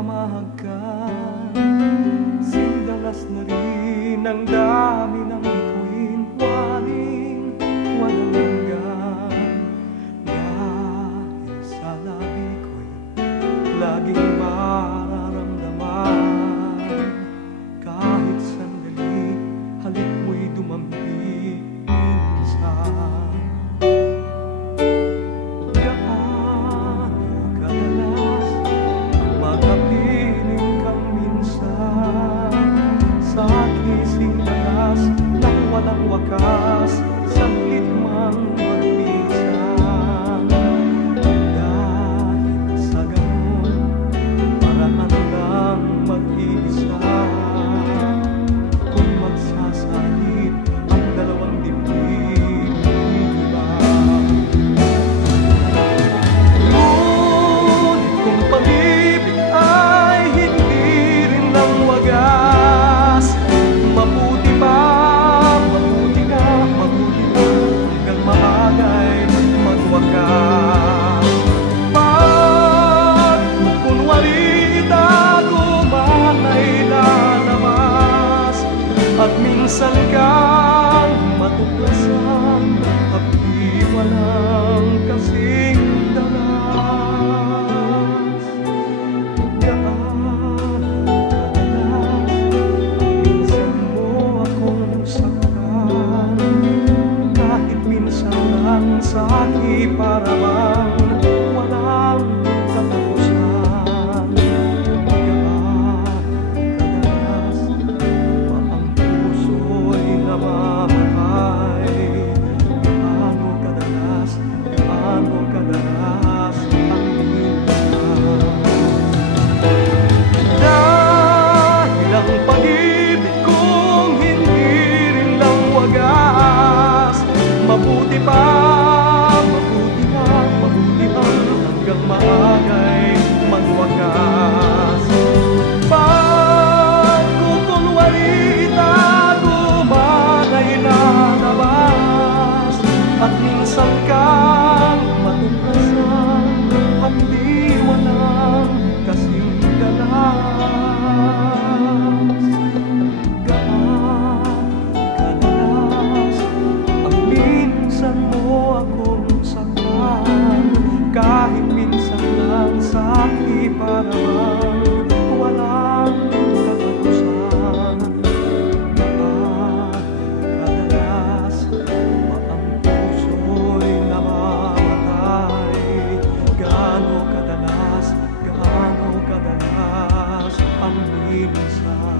kamahagkan. Sindalas na rin ang dami ng bituin, waring walang hanggan. Dahil sa labi ko'y laging mararamdaman, kahit sandali halik mo'y dumambig minsan. Walang wakas, saglit mang magpisan. Dahil sa ganun, paraan lang mag-iisa. Kung magsasalit ang dalawang dibdib, iba. Ngunit kung pag-ibig ay hindi rin ng wagas, mabuti pa pag kunwari itago man ay lalabas, at minsan kang matuklasan at di walang kasing dalas. Gaan kadalas, minsan mo akong saktan, kahit minsan lang sa'ki para bang walang katapusan. Gaan kadalas, maang puso'y namamatay. Gaano kadalas ang minsan. Dahil ang pag-ibig kong hindi rin lang wagas, mabuti pa, mabuti hanggang maagay magwakas. Pag kukunwari itago man ay lalabas, at minsan kang matuklasan at di walang kasing dalas. Gaan kadalas, ang minsan mo akong saktan, kahit minsan lang sa'ki para bang walang katapusan. Gaan kadalas, maang puso'y namamatay. Gaano kadalas ang minsan.